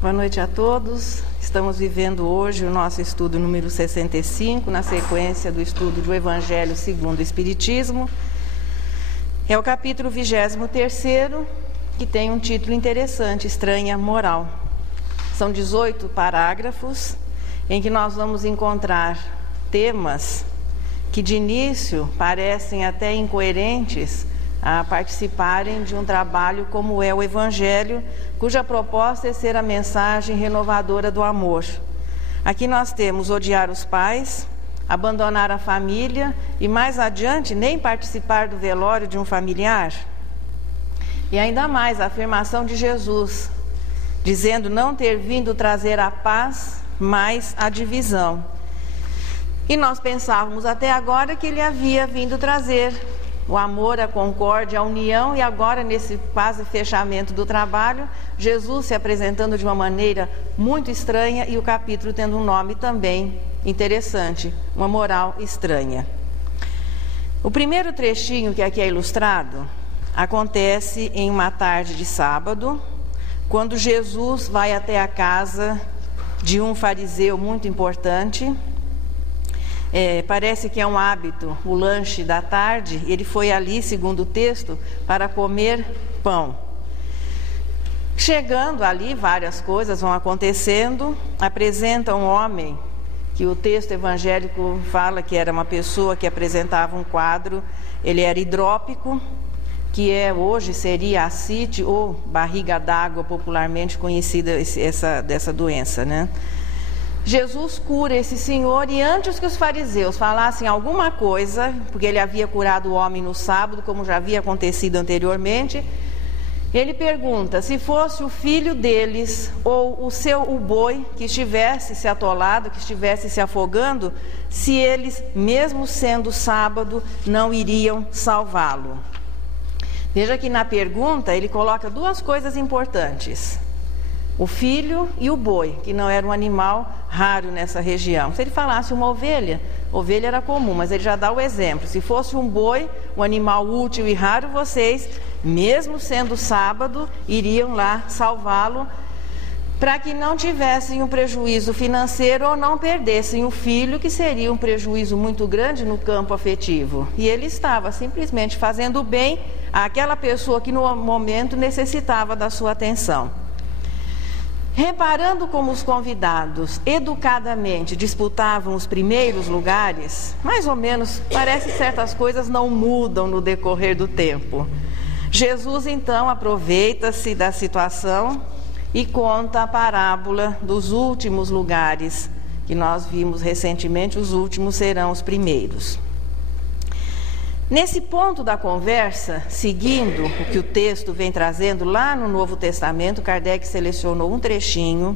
Boa noite a todos. Estamos vivendo hoje o nosso estudo número 65, na sequência do estudo do Evangelho segundo o Espiritismo. É o capítulo 23º, que tem um título interessante, Estranha Moral. São 18 parágrafos em que nós vamos encontrar temas que de início parecem até incoerentes a participarem de um trabalho como é o Evangelho, cuja proposta é ser a mensagem renovadora do amor. Aqui nós temos odiar os pais, abandonar a família e mais adiante nem participar do velório de um familiar. E ainda mais a afirmação de Jesus, dizendo não ter vindo trazer a paz, mas a divisão. E nós pensávamos até agora que ele havia vindo trazer o amor, a concórdia, a união, e agora nesse quase fechamento do trabalho, Jesus se apresentando de uma maneira muito estranha e o capítulo tendo um nome também interessante, uma moral estranha. O primeiro trechinho que aqui é ilustrado acontece em uma tarde de sábado, quando Jesus vai até a casa de um fariseu muito importante. Parece que é um hábito, o lanche da tarde. Ele foi ali, segundo o texto, para comer pão. Chegando ali, várias coisas vão acontecendo. Apresenta um homem, que o texto evangélico fala que era uma pessoa que apresentava um quadro. Ele era hidrópico, que hoje seria ascite ou barriga d'água, popularmente conhecida dessa doença, né? Jesus cura esse senhor e antes que os fariseus falassem alguma coisa, porque ele havia curado o homem no sábado, como já havia acontecido anteriormente, ele pergunta se fosse o filho deles ou o boi que estivesse se atolado, que estivesse se afogando, se eles, mesmo sendo sábado, não iriam salvá-lo. Veja que na pergunta ele coloca duas coisas importantes: o filho e o boi, que não era um animal raro nessa região. Se ele falasse uma ovelha era comum, mas ele já dá o exemplo. Se fosse um boi, um animal útil e raro, vocês, mesmo sendo sábado, iriam lá salvá-lo, para que não tivessem um prejuízo financeiro ou não perdessem o filho, que seria um prejuízo muito grande no campo afetivo. E ele estava simplesmente fazendo bem àquela pessoa que no momento necessitava da sua atenção. Reparando como os convidados educadamente disputavam os primeiros lugares, mais ou menos, parece que certas coisas não mudam no decorrer do tempo. Jesus então aproveita-se da situação e conta a parábola dos últimos lugares, que nós vimos recentemente. Os últimos serão os primeiros. Nesse ponto da conversa, seguindo o que o texto vem trazendo lá no Novo Testamento, Kardec selecionou um trechinho.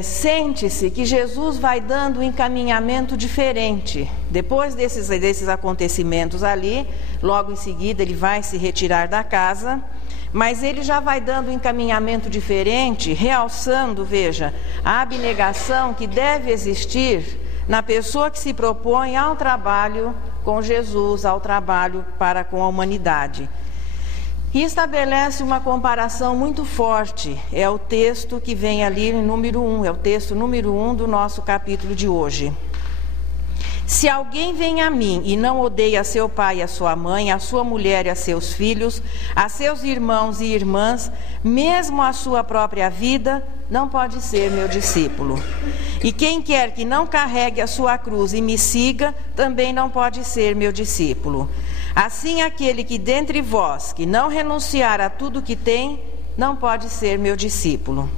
Sente-se que Jesus vai dando um encaminhamento diferente. Depois desses acontecimentos ali, logo em seguida ele vai se retirar da casa, mas ele já vai dando um encaminhamento diferente, realçando, veja, a abnegação que deve existir na pessoa que se propõe ao trabalho com Jesus, ao trabalho para com a humanidade. E estabelece uma comparação muito forte. É o texto que vem ali no número 1, é o texto número 1 do nosso capítulo de hoje. Se alguém vem a mim e não odeia seu pai e a sua mãe, a sua mulher e a seus filhos, a seus irmãos e irmãs, mesmo a sua própria vida, não pode ser meu discípulo. E quem quer que não carregue a sua cruz e me siga, também não pode ser meu discípulo. Assim, aquele que dentre vós, que não renunciar a tudo que tem, não pode ser meu discípulo.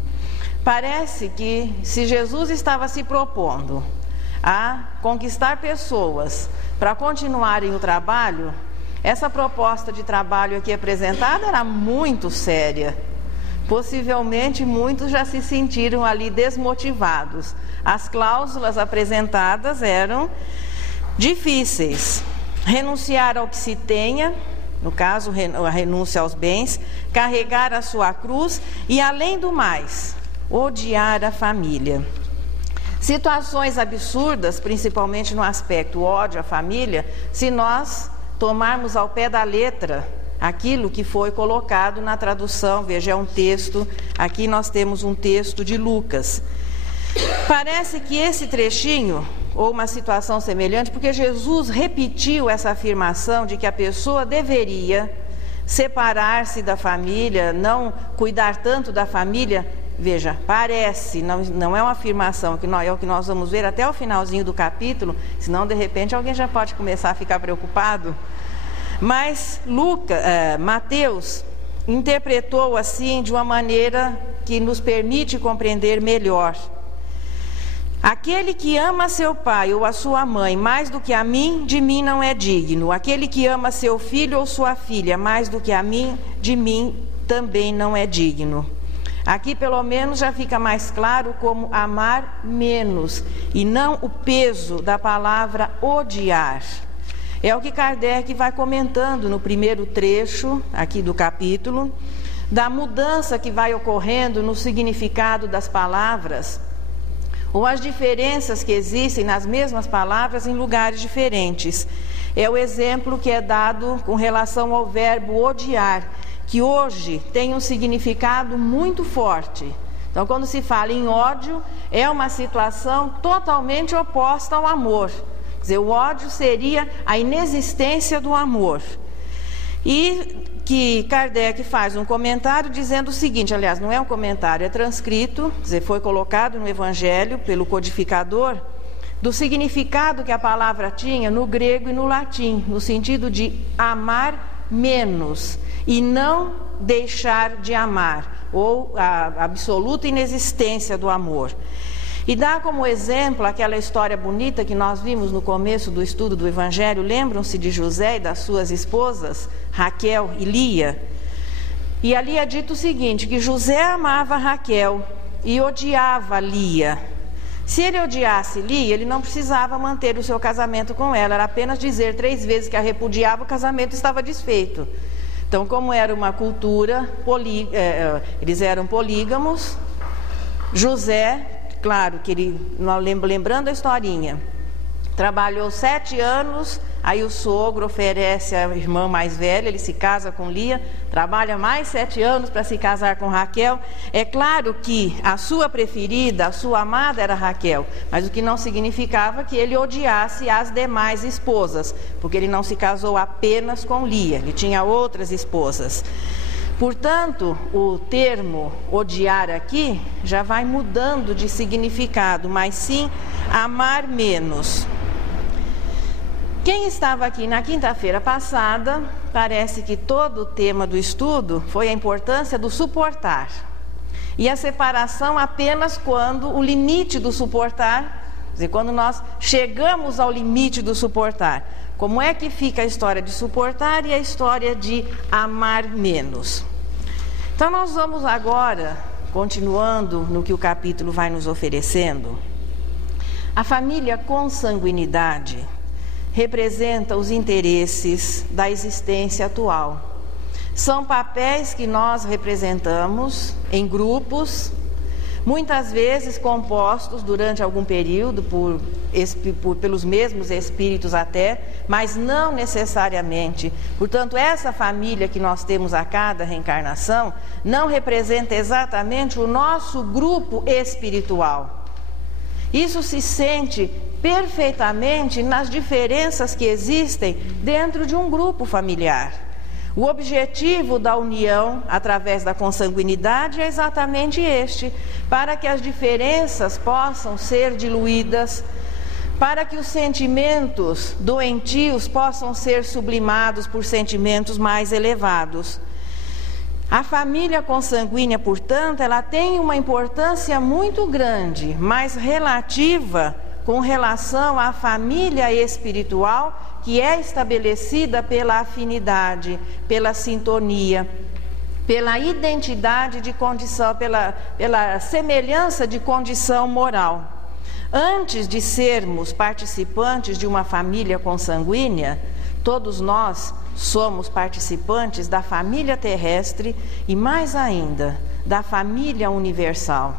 Parece que se Jesus estava se propondo a conquistar pessoas para continuarem o trabalho, essa proposta de trabalho aqui apresentada era muito séria. Possivelmente muitos já se sentiram ali desmotivados. As cláusulas apresentadas eram difíceis. Renunciar ao que se tenha, no caso a renúncia aos bens, carregar a sua cruz e, além do mais, odiar a família. Situações absurdas, principalmente no aspecto ódio à família, se nós tomarmos ao pé da letra aquilo que foi colocado na tradução. Veja, é um texto, aqui nós temos um texto de Lucas. Parece que esse trechinho, ou uma situação semelhante, porque Jesus repetiu essa afirmação de que a pessoa deveria separar-se da família, não cuidar tanto da família. Veja, parece, não é uma afirmação, é o que nós vamos ver até o finalzinho do capítulo, senão de repente alguém já pode começar a ficar preocupado. Mas Mateus interpretou assim de uma maneira que nos permite compreender melhor. Aquele que ama seu pai ou a sua mãe mais do que a mim, de mim não é digno. Aquele que ama seu filho ou sua filha mais do que a mim, de mim também não é digno. Aqui pelo menos já fica mais claro como amar menos e não o peso da palavra odiar. É o que Kardec vai comentando no primeiro trecho aqui do capítulo, da mudança que vai ocorrendo no significado das palavras, ou as diferenças que existem nas mesmas palavras em lugares diferentes. É o exemplo que é dado com relação ao verbo odiar, que hoje tem um significado muito forte. Então, quando se fala em ódio, é uma situação totalmente oposta ao amor. Quer dizer, o ódio seria a inexistência do amor. E que Kardec faz um comentário dizendo o seguinte, aliás, não é um comentário, é transcrito, quer dizer, foi colocado no Evangelho pelo codificador, do significado que a palavra tinha no grego e no latim, no sentido de amar menos e não deixar de amar, ou a absoluta inexistência do amor. E dá como exemplo aquela história bonita que nós vimos no começo do estudo do Evangelho. Lembram-se de José e das suas esposas, Raquel e Lia? E ali é dito o seguinte, que José amava Raquel e odiava Lia. Se ele odiasse Lia, ele não precisava manter o seu casamento com ela, era apenas dizer 3 vezes que a repudiava, o casamento estava desfeito. Então, como era uma cultura, eles eram polígamos, José, claro que ele, lembrando a historinha, trabalhou 7 anos, aí o sogro oferece a irmã mais velha, ele se casa com Lia, trabalha mais 7 anos para se casar com Raquel. É claro que a sua preferida, a sua amada era Raquel, mas o que não significava que ele odiasse as demais esposas, porque ele não se casou apenas com Lia, ele tinha outras esposas. Portanto, o termo odiar aqui já vai mudando de significado, mas sim amar menos. Quem estava aqui na quinta-feira passada, parece que todo o tema do estudo foi a importância do suportar. E a separação apenas quando o limite do suportar, quer dizer, quando nós chegamos ao limite do suportar. Como é que fica a história de suportar e a história de amar menos? Então nós vamos agora, continuando no que o capítulo vai nos oferecendo. A família consanguinidade representa os interesses da existência atual. São papéis que nós representamos em grupos, muitas vezes compostos durante algum período pelos mesmos espíritos até, mas não necessariamente. Portanto, essa família que nós temos a cada reencarnação não representa exatamente o nosso grupo espiritual. Isso se sente perfeitamente nas diferenças que existem dentro de um grupo familiar. O objetivo da união através da consanguinidade é exatamente este, para que as diferenças possam ser diluídas, para que os sentimentos doentios possam ser sublimados por sentimentos mais elevados. A família consanguínea, portanto, ela tem uma importância muito grande, mas relativa com relação à família espiritual, que é estabelecida pela afinidade, pela sintonia, pela identidade de condição, pela semelhança de condição moral. Antes de sermos participantes de uma família consanguínea, todos nós somos participantes da família terrestre e, mais ainda, da família universal.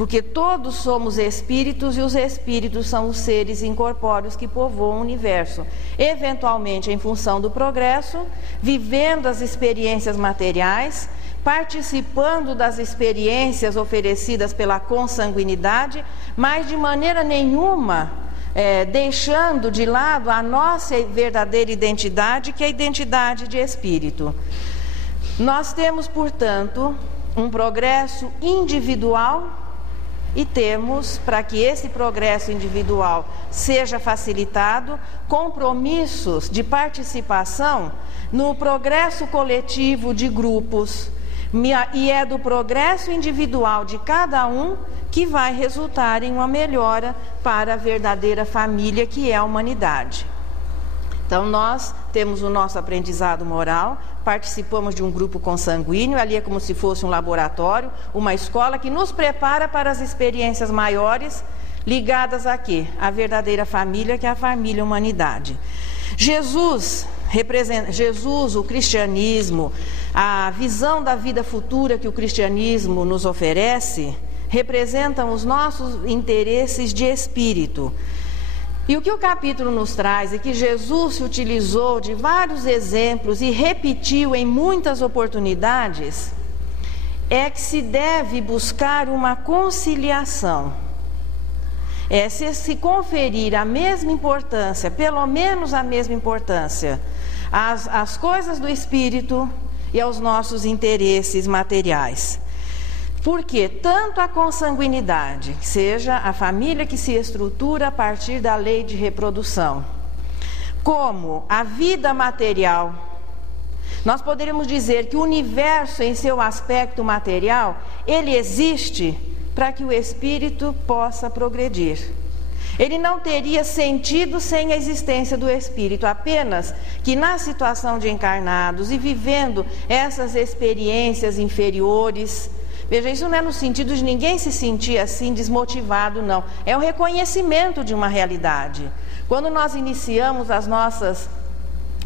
porque todos somos espíritos e os espíritos são os seres incorpóreos que povoam o universo. Eventualmente, em função do progresso, vivendo as experiências materiais, participando das experiências oferecidas pela consanguinidade, mas de maneira nenhuma deixando de lado a nossa verdadeira identidade, que é a identidade de espírito. Nós temos, portanto, um progresso individual e temos, para que esse progresso individual seja facilitado, compromissos de participação no progresso coletivo de grupos. E é do progresso individual de cada um que vai resultar em uma melhora para a verdadeira família, que é a humanidade. Então, nós temos o nosso aprendizado moral, participamos de um grupo consanguíneo, ali é como se fosse um laboratório, uma escola que nos prepara para as experiências maiores, ligadas a quê? A verdadeira família, que é a família humanidade. Jesus, o cristianismo, a visão da vida futura que o cristianismo nos oferece, representam os nossos interesses de espírito. E o que o capítulo nos traz é que Jesus se utilizou de vários exemplos e repetiu em muitas oportunidades, é que se deve buscar uma conciliação. Se conferir a mesma importância, pelo menos a mesma importância, às coisas do espírito e aos nossos interesses materiais. Porque tanto a consanguinidade, seja a família que se estrutura a partir da lei de reprodução, como a vida material, nós poderíamos dizer que o universo em seu aspecto material, ele existe para que o espírito possa progredir. Ele não teria sentido sem a existência do espírito, apenas que na situação de encarnados e vivendo essas experiências inferiores. Veja, isso não é no sentido de ninguém se sentir assim desmotivado, não. É o reconhecimento de uma realidade. Quando nós iniciamos as nossas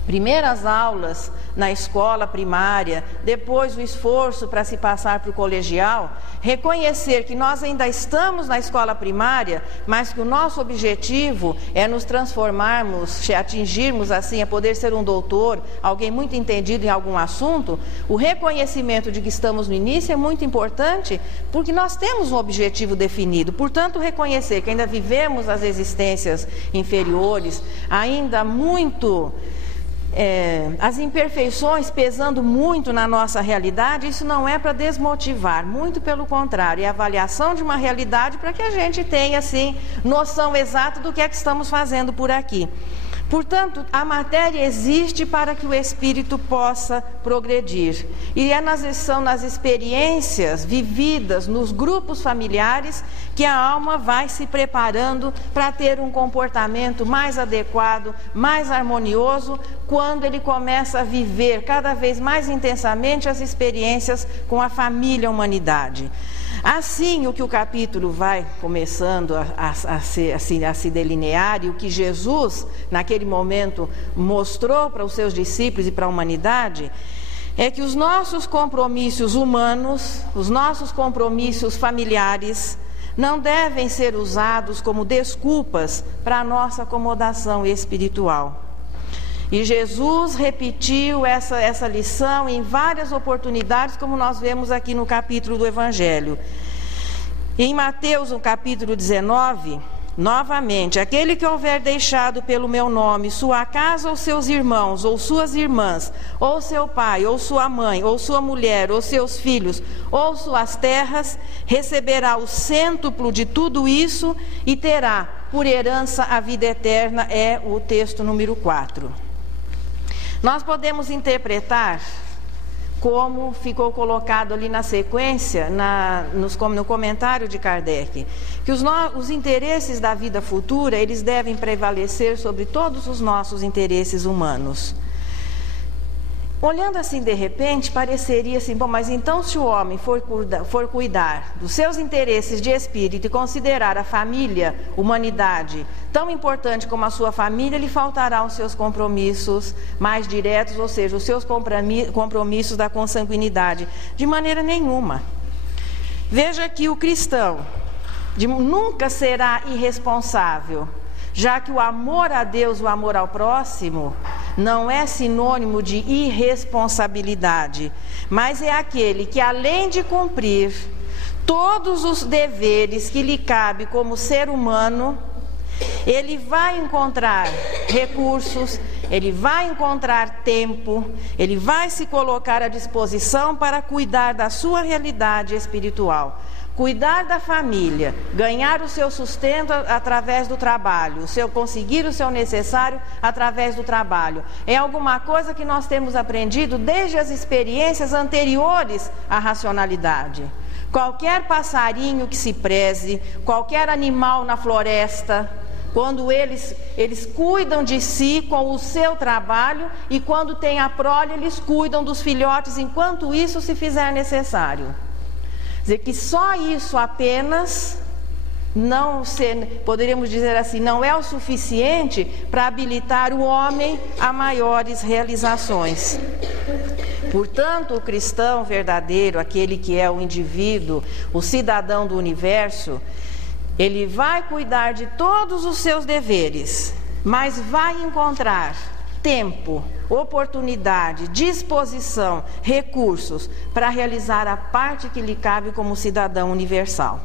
primeiras aulas na escola primária, depois o esforço para se passar para o colegial, reconhecer que nós ainda estamos na escola primária, mas que o nosso objetivo é nos transformarmos, atingirmos assim, a poder ser um doutor, alguém muito entendido em algum assunto. O reconhecimento de que estamos no início é muito importante, porque nós temos um objetivo definido. Portanto, reconhecer que ainda vivemos as existências inferiores, ainda muito as imperfeições pesando muito na nossa realidade, isso não é para desmotivar, muito pelo contrário, é a avaliação de uma realidade para que a gente tenha assim noção exata do que é que estamos fazendo por aqui. Portanto, a matéria existe para que o espírito possa progredir. E são nas experiências vividas nos grupos familiares que a alma vai se preparando para ter um comportamento mais adequado, mais harmonioso, quando ele começa a viver cada vez mais intensamente as experiências com a família humanidade. Assim, o que o capítulo vai começando a se delinear, e o que Jesus, naquele momento, mostrou para os seus discípulos e para a humanidade, é que os nossos compromissos humanos, os nossos compromissos familiares, não devem ser usados como desculpas para a nossa acomodação espiritual. E Jesus repetiu essa lição em várias oportunidades, como nós vemos aqui no capítulo do Evangelho. Em Mateus, no capítulo 19, novamente, aquele que houver deixado pelo meu nome sua casa ou seus irmãos, ou suas irmãs, ou seu pai, ou sua mãe, ou sua mulher, ou seus filhos, ou suas terras, receberá o cêntuplo de tudo isso e terá por herança a vida eterna, é o texto número 4. Nós podemos interpretar, como ficou colocado ali na sequência, no comentário de Kardec, que os interesses da vida futura, eles devem prevalecer sobre todos os nossos interesses humanos. Olhando assim de repente, pareceria assim, bom, mas então se o homem for cuidar dos seus interesses de espírito e considerar a família, humanidade, tão importante como a sua família, lhe faltará os seus compromissos mais diretos, ou seja, os seus compromissos da consanguinidade. De maneira nenhuma. Veja que o cristão, nunca será irresponsável, já que o amor a Deus, o amor ao próximo, não é sinônimo de irresponsabilidade, mas é aquele que, além de cumprir todos os deveres que lhe cabe como ser humano, ele vai encontrar recursos, ele vai encontrar tempo, ele vai se colocar à disposição para cuidar da sua realidade espiritual, cuidar da família, ganhar o seu sustento através do trabalho, conseguir o seu necessário através do trabalho. É alguma coisa que nós temos aprendido desde as experiências anteriores à racionalidade. Qualquer passarinho que se preze, qualquer animal na floresta, quando eles cuidam de si com o seu trabalho, e quando tem a prole, eles cuidam dos filhotes enquanto isso se fizer necessário. Quer dizer que só isso apenas poderíamos dizer assim, não é o suficiente para habilitar o homem a maiores realizações. Portanto, o cristão verdadeiro, aquele que é o indivíduo, o cidadão do universo, ele vai cuidar de todos os seus deveres, mas vai encontrar tempo, oportunidade, disposição, recursos para realizar a parte que lhe cabe como cidadão universal.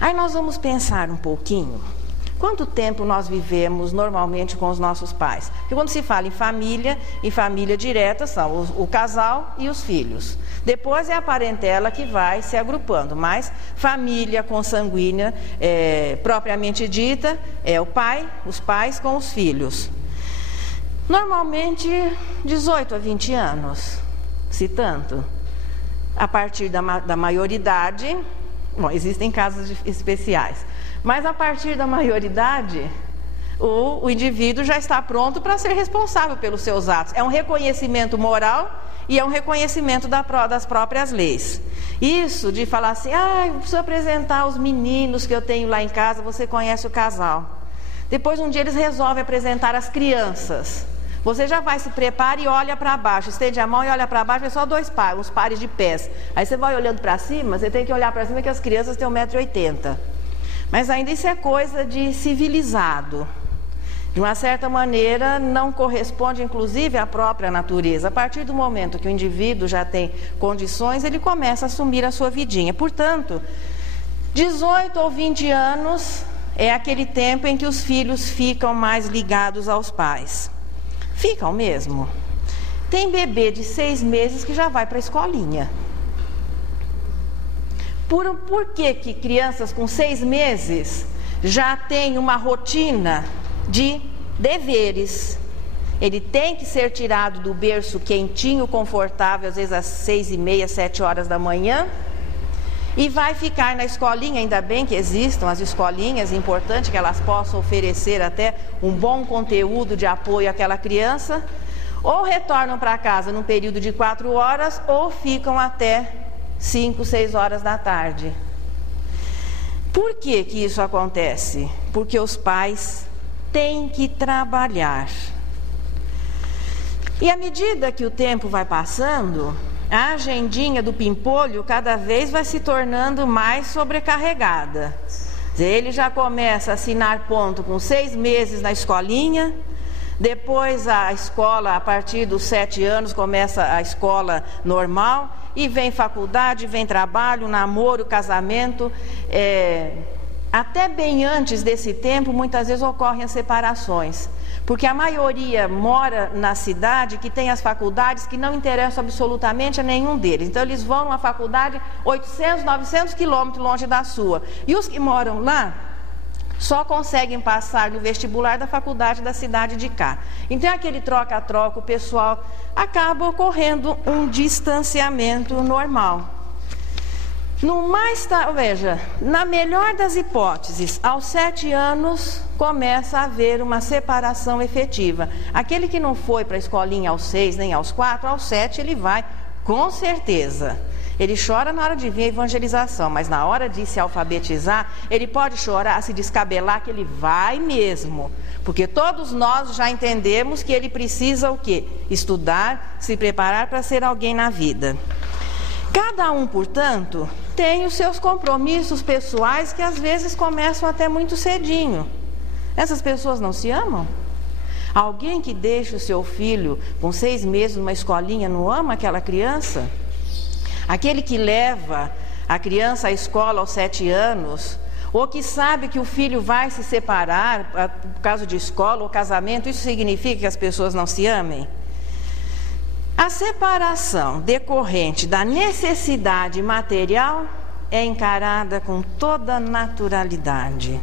Aí nós vamos pensar um pouquinho. Quanto tempo nós vivemos normalmente com os nossos pais? Porque quando se fala em família direta, são o casal e os filhos. Depois é a parentela que vai se agrupando, mas família consanguínea, propriamente dita, é o pai, os pais com os filhos. Normalmente 18 a 20 anos, se tanto. A partir da maioridade, bom, existem casos especiais, mas a partir da maioridade, o indivíduo já está pronto para ser responsável pelos seus atos. É um reconhecimento moral e é um reconhecimento das próprias leis. Isso de falar assim, preciso apresentar os meninos que eu tenho lá em casa, você conhece o casal. Depois um dia eles resolvem apresentar as crianças. Você já vai, se prepara e olha para baixo, estende a mão e olha para baixo, é só uns pares de pés. Aí você vai olhando para cima, você tem que olhar para cima que as crianças têm 1,80 m. Mas ainda isso é coisa de civilizado. De uma certa maneira, não corresponde, inclusive, à própria natureza. A partir do momento que o indivíduo já tem condições, ele começa a assumir a sua vidinha. Portanto, 18 ou 20 anos é aquele tempo em que os filhos ficam mais ligados aos pais. Ficam mesmo. Tem bebê de 6 meses que já vai para a escolinha. Por que crianças com 6 meses já têm uma rotina de deveres? Ele tem que ser tirado do berço quentinho, confortável, às vezes às 6h30, 7 horas da manhã, e vai ficar na escolinha. Ainda bem que existam as escolinhas, é importante que elas possam oferecer até um bom conteúdo de apoio àquela criança. Ou retornam para casa num período de 4 horas, ou ficam até 5, 6 horas da tarde. Por que isso acontece? Porque os pais têm que trabalhar. E à medida que o tempo vai passando, a agendinha do pimpolho cada vez vai se tornando mais sobrecarregada. Ele já começa a assinar ponto com 6 meses na escolinha. Depois a escola, a partir dos 7 anos, começa a escola normal. E vem faculdade, vem trabalho, namoro, casamento. Até bem antes desse tempo, muitas vezes ocorrem as separações. Porque a maioria mora na cidade que tem as faculdades que não interessam absolutamente a nenhum deles. Então eles vão numa faculdade 800, 900 quilômetros longe da sua. E os que moram lá só conseguem passar no vestibular da faculdade da cidade de cá. Então aquele troca-troca, o pessoal acaba ocorrendo um distanciamento normal. Veja, na melhor das hipóteses, aos 7 anos começa a haver uma separação efetiva. Aquele que não foi para a escolinha aos 6 nem aos 4, aos 7 ele vai, com certeza. Ele chora na hora de vir a evangelização, mas na hora de se alfabetizar, ele pode chorar, se descabelar, que ele vai mesmo. Porque todos nós já entendemos que ele precisa o quê? Estudar, se preparar para ser alguém na vida. Cada um, portanto, tem os seus compromissos pessoais que às vezes começam até muito cedinho. Essas pessoas não se amam? Alguém que deixa o seu filho com 6 meses numa escolinha não ama aquela criança? Aquele que leva a criança à escola aos 7 anos, ou que sabe que o filho vai se separar por causa de escola ou casamento, isso significa que as pessoas não se amem? A separação decorrente da necessidade material é encarada com toda naturalidade.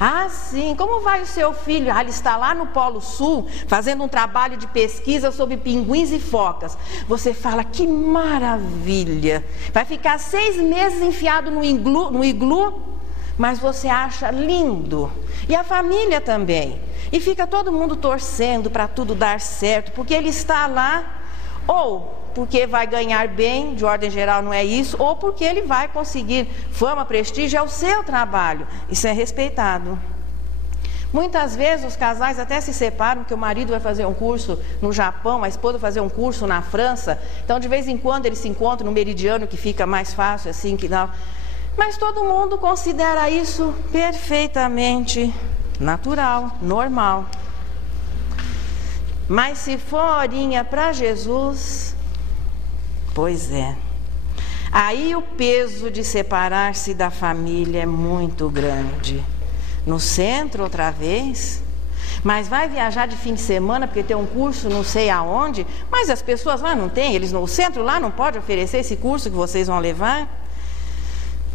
Ah, sim, como vai o seu filho? Ah, ele está lá no Polo Sul, fazendo um trabalho de pesquisa sobre pinguins e focas. Você fala, que maravilha! Vai ficar 6 meses enfiado no iglu, mas você acha lindo. E a família também. E fica todo mundo torcendo para tudo dar certo, porque ele está lá, ou porque vai ganhar bem, de ordem geral não é isso, ou porque ele vai conseguir fama, prestígio, é o seu trabalho. Isso é respeitado. Muitas vezes os casais até se separam, porque o marido vai fazer um curso no Japão, a esposa vai fazer um curso na França, então de vez em quando eles se encontram no meridiano, que fica mais fácil assim, que não. Mas todo mundo considera isso perfeitamente natural, normal. Mas se for horinha para Jesus, pois é. Aí o peso de separar-se da família é muito grande. No centro outra vez, mas vai viajar de fim de semana porque tem um curso não sei aonde, mas as pessoas lá não têm, o centro lá não pode oferecer esse curso que vocês vão levar.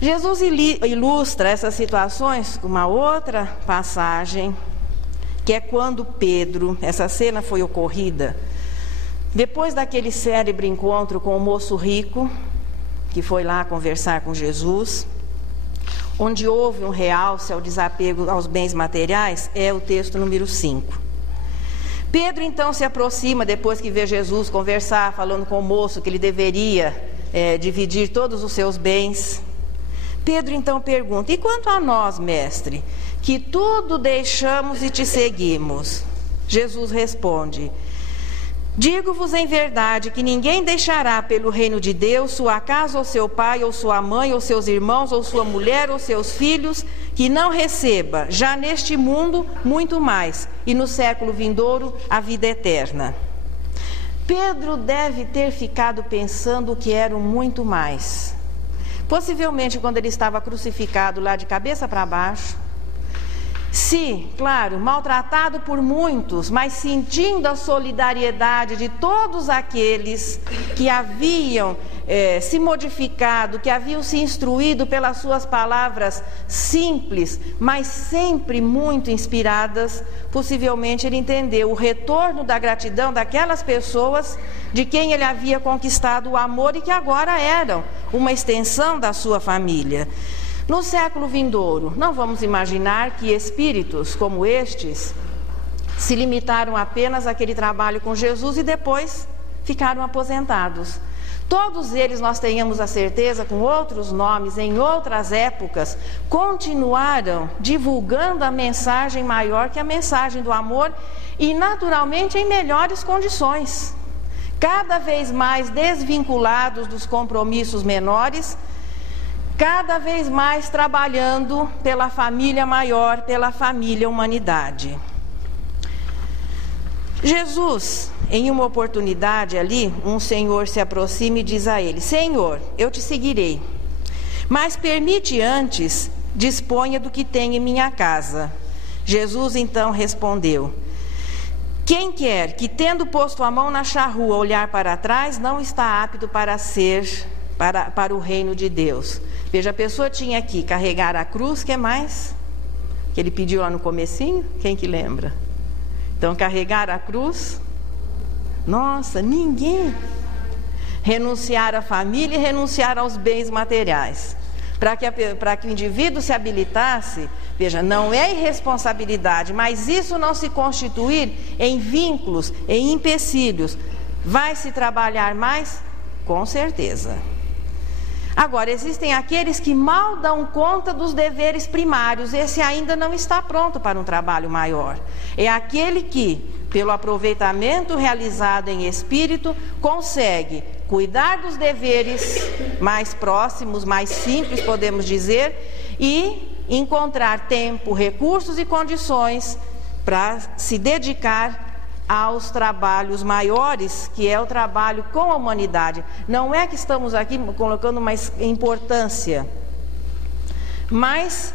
Jesus ilustra essas situações com uma outra passagem, que é quando Pedro, essa cena foi ocorrida depois daquele célebre encontro com o moço rico, que foi lá conversar com Jesus, onde houve um realce ao desapego aos bens materiais, é o texto número 5. Pedro então se aproxima, depois que vê Jesus conversar, falando com o moço que ele deveria dividir todos os seus bens. Pedro então pergunta, e quanto a nós, mestre, que tudo deixamos e te seguimos? Jesus responde, digo-vos em verdade que ninguém deixará pelo reino de Deus sua casa ou seu pai ou sua mãe ou seus irmãos ou sua mulher ou seus filhos, que não receba já neste mundo muito mais e no século vindouro a vida eterna. Pedro deve ter ficado pensando que era muito mais. Possivelmente quando ele estava crucificado lá de cabeça para baixo, se, claro, maltratado por muitos, mas sentindo a solidariedade de todos aqueles que haviam se modificado, que haviam se instruído pelas suas palavras simples, mas sempre muito inspiradas, possivelmente ele entendeu o retorno da gratidão daquelas pessoas de quem ele havia conquistado o amor e que agora eram uma extensão da sua família. No século vindouro, não vamos imaginar que espíritos como estes se limitaram apenas àquele trabalho com Jesus e depois ficaram aposentados. Todos eles, nós tenhamos a certeza, com outros nomes, em outras épocas, continuaram divulgando a mensagem maior que a mensagem do amor e, naturalmente, em melhores condições. Cada vez mais desvinculados dos compromissos menores, cada vez mais trabalhando pela família maior, pela família humanidade. Jesus, em uma oportunidade ali, um senhor se aproxima e diz a ele, Senhor, eu te seguirei, mas permite antes, disponha do que tem em minha casa. Jesus então respondeu, quem quer que tendo posto a mão na charrua olhar para trás, não está apto para o reino de Deus. Veja, a pessoa tinha que carregar a cruz, que mais? Que ele pediu lá no comecinho, quem que lembra? Então, carregar a cruz, nossa, ninguém. Renunciar à família e renunciar aos bens materiais. Para que o indivíduo se habilitasse, veja, não é irresponsabilidade, mas isso não se constituir em vínculos, em empecilhos. Vai se trabalhar mais? Com certeza. Agora, existem aqueles que mal dão conta dos deveres primários. Esse ainda não está pronto para um trabalho maior. É aquele que, pelo aproveitamento realizado em espírito, consegue cuidar dos deveres mais próximos, mais simples, podemos dizer, e encontrar tempo, recursos e condições para se dedicar aos trabalhos maiores, que é o trabalho com a humanidade. Não é que estamos aqui colocando uma importância, mas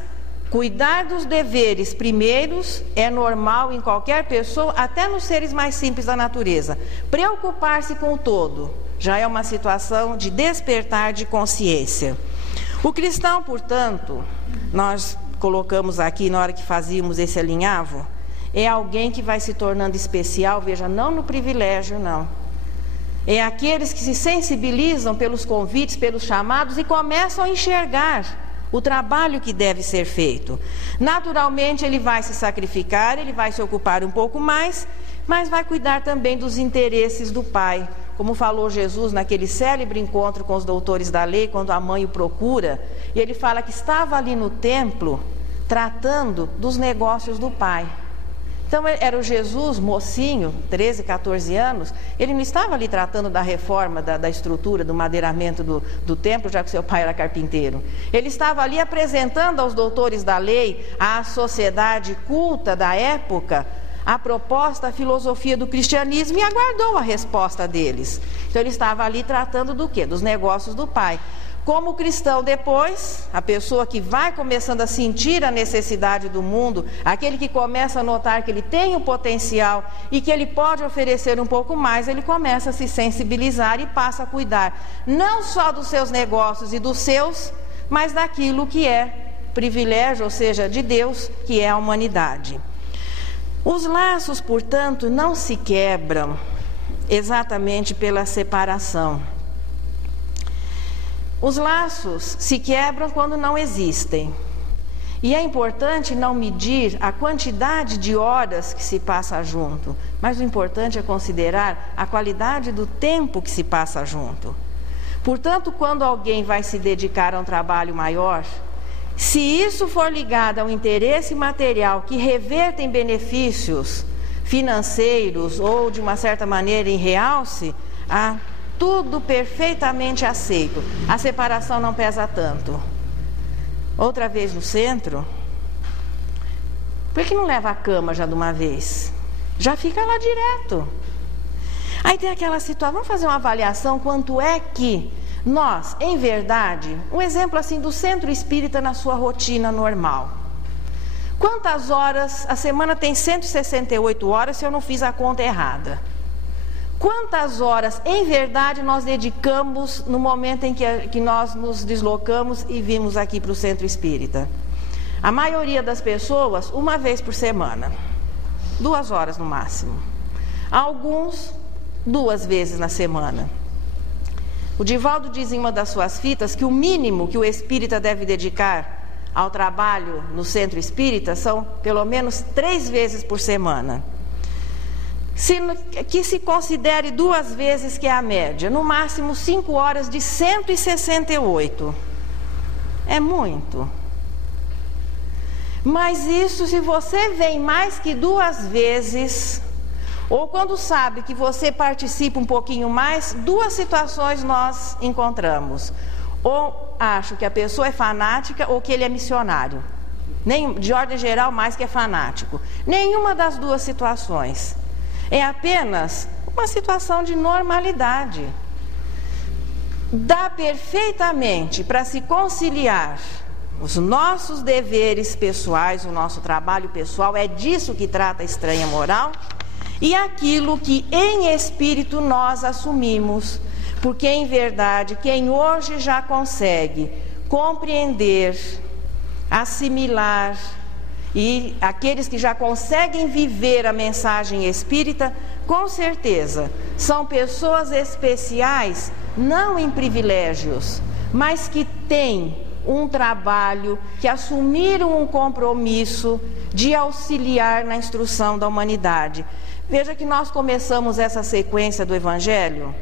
cuidar dos deveres primeiros é normal em qualquer pessoa, até nos seres mais simples da natureza. Preocupar-se com o todo já é uma situação de despertar de consciência. O cristão, portanto, nós colocamos aqui na hora que fazíamos esse alinhavo, é alguém que vai se tornando especial, veja, não no privilégio, não. É aqueles que se sensibilizam pelos convites, pelos chamados e começam a enxergar o trabalho que deve ser feito. Naturalmente ele vai se sacrificar, ele vai se ocupar um pouco mais, mas vai cuidar também dos interesses do Pai. Como falou Jesus naquele célebre encontro com os doutores da lei, quando a mãe o procura, e ele fala que estava ali no templo tratando dos negócios do Pai. Então era o Jesus, mocinho, 13, 14 anos, ele não estava ali tratando da reforma, da estrutura, do madeiramento do templo, já que seu pai era carpinteiro. Ele estava ali apresentando aos doutores da lei, à sociedade culta da época, a proposta, a filosofia do cristianismo, e aguardou a resposta deles. Então ele estava ali tratando do quê? Dos negócios do Pai. Como cristão depois, a pessoa que vai começando a sentir a necessidade do mundo, aquele que começa a notar que ele tem o potencial e que ele pode oferecer um pouco mais, ele começa a se sensibilizar e passa a cuidar não só dos seus negócios e dos seus, mas daquilo que é privilégio, ou seja, de Deus, que é a humanidade. Os laços, portanto, não se quebram exatamente pela separação. Os laços se quebram quando não existem. E é importante não medir a quantidade de horas que se passa junto, mas o importante é considerar a qualidade do tempo que se passa junto. Portanto, quando alguém vai se dedicar a um trabalho maior, se isso for ligado ao interesse material que reverta em benefícios financeiros ou de uma certa maneira em realce, tudo perfeitamente aceito. A separação não pesa tanto. Outra vez no centro, por que não leva a cama já de uma vez? Já fica lá direto. Aí tem aquela situação, vamos fazer uma avaliação quanto é que nós, em verdade, um exemplo assim do centro espírita na sua rotina normal. Quantas horas, a semana tem 168 horas se eu não fiz a conta errada. Quantas horas, em verdade, nós dedicamos no momento em que nós nos deslocamos e vimos aqui para o centro espírita? A maioria das pessoas, uma vez por semana, 2 horas no máximo. Alguns, 2 vezes na semana. O Divaldo diz em uma das suas fitas que o mínimo que o espírita deve dedicar ao trabalho no centro espírita são pelo menos 3 vezes por semana. Que se considere 2 vezes que é a média, no máximo 5 horas de 168. É muito. Mas isso, se você vem mais que 2 vezes, ou quando sabe que você participa um pouquinho mais, 2 situações nós encontramos. Ou acho que a pessoa é fanática ou que ele é missionário. De ordem geral, mais que é fanático. Nenhuma das 2 situações. É apenas uma situação de normalidade. Dá perfeitamente para se conciliar os nossos deveres pessoais, o nosso trabalho pessoal, é disso que trata a estranha moral, e aquilo que em espírito nós assumimos, porque em verdade quem hoje já consegue compreender, assimilar, e aqueles que já conseguem viver a mensagem espírita, com certeza, são pessoas especiais, não em privilégios, mas que têm um trabalho, que assumiram um compromisso de auxiliar na instrução da humanidade. Veja que nós começamos essa sequência do Evangelho,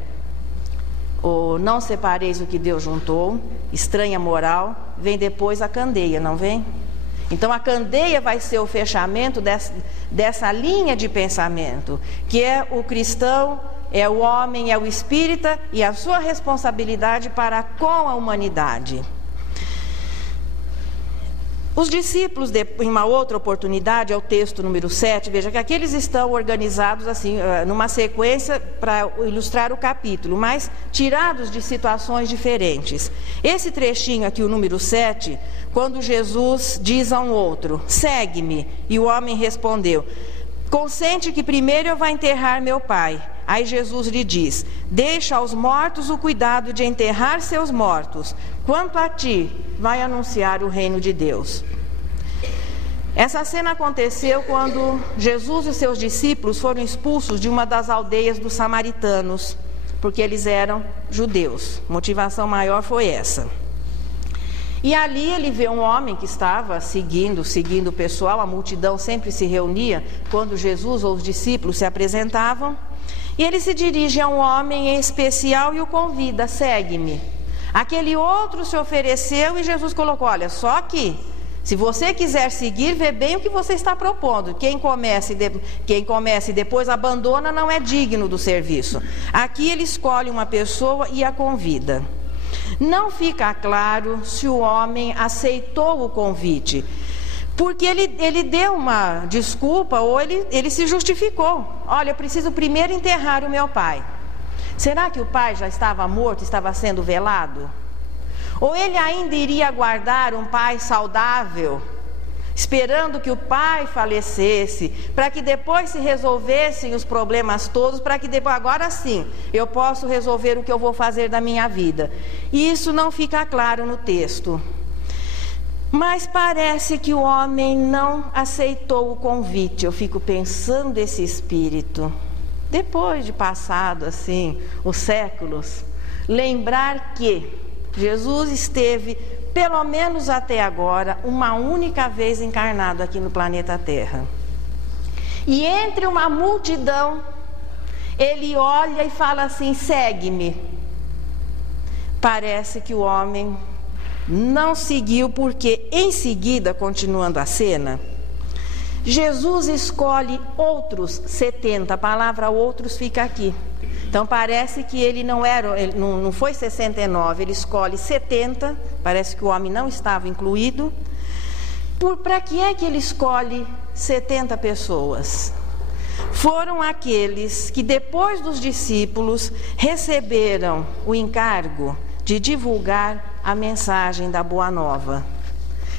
o não separeis o que Deus juntou, estranha moral, vem depois a candeia, não vem? Então a candeia vai ser o fechamento dessa linha de pensamento, que é o cristão é o homem, é o espírita e a sua responsabilidade para com a humanidade. Os discípulos, em uma outra oportunidade, é o texto número 7, veja que aqui eles estão organizados assim, numa sequência para ilustrar o capítulo, mas tirados de situações diferentes. Esse trechinho aqui, o número 7, quando Jesus diz a um outro, segue-me, e o homem respondeu, consente que primeiro eu vá enterrar meu pai. Aí Jesus lhe diz, deixa aos mortos o cuidado de enterrar seus mortos. Quanto a ti, vai anunciar o reino de Deus. Essa cena aconteceu quando Jesus e seus discípulos foram expulsos de uma das aldeias dos samaritanos, porque eles eram judeus. A motivação maior foi essa. E ali ele vê um homem que estava seguindo o pessoal, a multidão sempre se reunia quando Jesus ou os discípulos se apresentavam. E ele se dirige a um homem em especial e o convida, segue-me. Aquele outro se ofereceu e Jesus colocou, olha, só que se você quiser seguir, vê bem o que você está propondo. Quem começa e depois abandona não é digno do serviço. Aqui ele escolhe uma pessoa e a convida. Não fica claro se o homem aceitou o convite, porque ele deu uma desculpa ou ele se justificou. Olha, eu preciso primeiro enterrar o meu pai. Será que o pai já estava morto, estava sendo velado? Ou ele ainda iria guardar um pai saudável, esperando que o pai falecesse, para que depois se resolvessem os problemas todos, para que depois, agora sim, eu posso resolver o que eu vou fazer da minha vida. E isso não fica claro no texto. Mas parece que o homem não aceitou o convite. Eu fico pensando desse espírito. Depois de passado assim, os séculos, lembrar que Jesus esteve, pelo menos até agora, uma única vez encarnado aqui no planeta Terra. E entre uma multidão, ele olha e fala assim, segue-me. Parece que o homem não seguiu, porque em seguida, continuando a cena, Jesus escolhe outros 70, a palavra outros fica aqui. Então parece que ele não foi 69, ele escolhe 70, parece que o homem não estava incluído. Para que é que ele escolhe 70 pessoas? Foram aqueles que depois dos discípulos receberam o encargo de divulgar a mensagem da Boa Nova.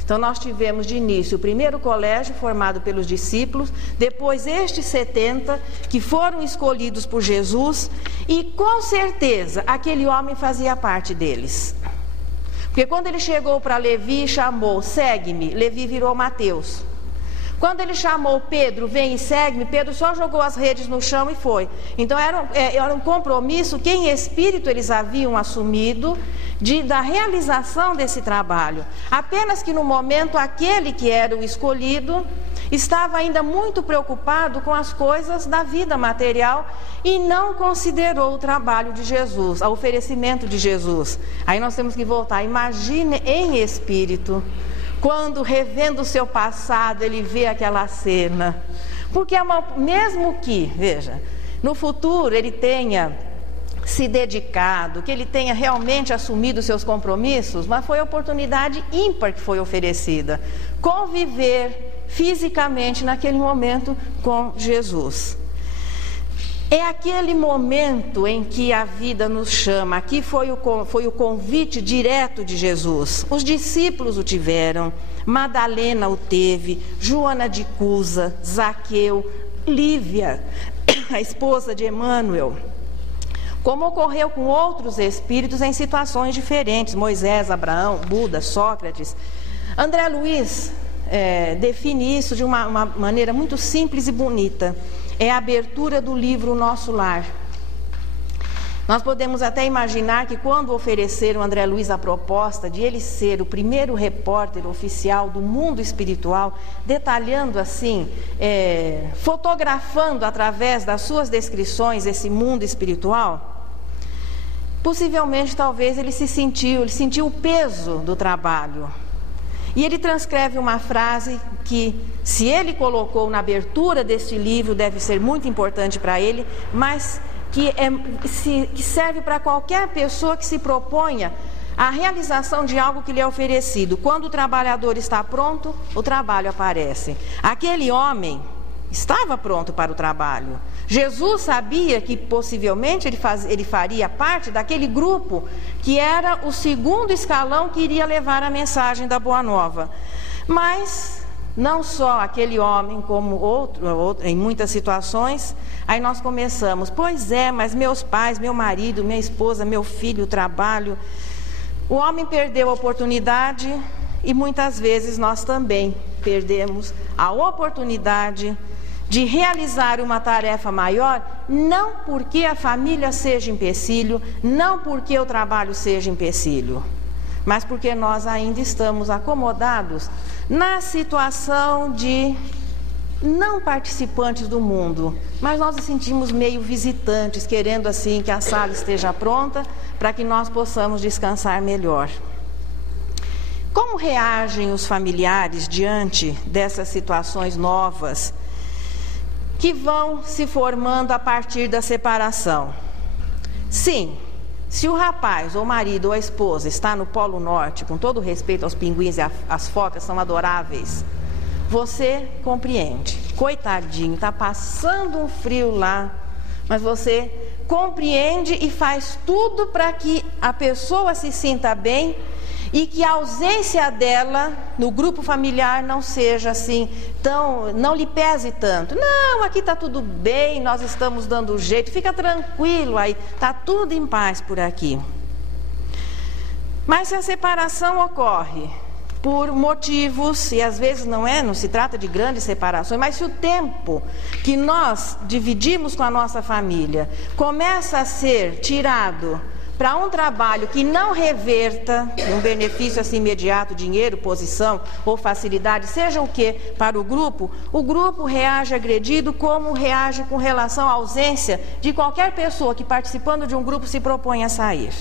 Então nós tivemos de início o primeiro colégio formado pelos discípulos, depois estes 70 que foram escolhidos por Jesus, e com certeza aquele homem fazia parte deles. Porque quando ele chegou para Levi e chamou, segue-me, Levi virou Mateus. Quando ele chamou Pedro, vem e segue-me, Pedro só jogou as redes no chão e foi. Então era um compromisso que em espírito eles haviam assumido da realização desse trabalho. Apenas que no momento aquele que era o escolhido estava ainda muito preocupado com as coisas da vida material e não considerou o trabalho de Jesus, o oferecimento de Jesus. Aí nós temos que voltar, imagine em espírito, quando revendo o seu passado ele vê aquela cena, porque mesmo que, veja, no futuro ele tenha se dedicado, que ele tenha realmente assumido seus compromissos, mas foi a oportunidade ímpar que foi oferecida, conviver fisicamente naquele momento com Jesus. É aquele momento em que a vida nos chama. Aqui foi o convite direto de Jesus. Os discípulos o tiveram, Madalena o teve, Joana de Cusa, Zaqueu, Lívia, a esposa de Emmanuel. Como ocorreu com outros espíritos em situações diferentes, Moisés, Abraão, Buda, Sócrates. André Luiz define isso de uma maneira muito simples e bonita. É a abertura do livro Nosso Lar. Nós podemos até imaginar que quando ofereceram a André Luiz a proposta de ele ser o primeiro repórter oficial do mundo espiritual, detalhando assim, fotografando através das suas descrições esse mundo espiritual, possivelmente talvez ele sentiu o peso do trabalho. E ele transcreve uma frase que, se ele colocou na abertura deste livro, deve ser muito importante para ele, mas que serve para qualquer pessoa que se proponha a realização de algo que lhe é oferecido. Quando o trabalhador está pronto, o trabalho aparece. Aquele homem estava pronto para o trabalho. Jesus sabia que possivelmente ele faria parte daquele grupo que era o segundo escalão que iria levar a mensagem da Boa Nova. Mas não só aquele homem, como outro, em muitas situações, aí nós começamos, pois é, mas meus pais, meu marido, minha esposa, meu filho, o trabalho. O homem perdeu a oportunidade e muitas vezes nós também perdemos a oportunidade de realizar uma tarefa maior, não porque a família seja empecilho, não porque o trabalho seja empecilho, mas porque nós ainda estamos acomodados na situação de não participantes do mundo, mas nós nos sentimos meio visitantes, querendo assim que a sala esteja pronta para que nós possamos descansar melhor. Como reagem os familiares diante dessas situações novas que vão se formando a partir da separação? Sim, se o rapaz, ou o marido, ou a esposa está no Polo Norte, com todo respeito aos pinguins e às focas, são adoráveis, você compreende. Coitadinho, está passando um frio lá, mas você compreende e faz tudo para que a pessoa se sinta bem e que a ausência dela no grupo familiar não seja assim, não lhe pese tanto. Não, aqui está tudo bem, nós estamos dando jeito, fica tranquilo aí, está tudo em paz por aqui. Mas se a separação ocorre por motivos, e às vezes não se trata de grandes separações, mas se o tempo que nós dividimos com a nossa família começa a ser tirado para um trabalho que não reverta um benefício assim imediato, dinheiro, posição ou facilidade, seja o que, para o grupo reage agredido como reage com relação à ausência de qualquer pessoa que participando de um grupo se propõe a sair.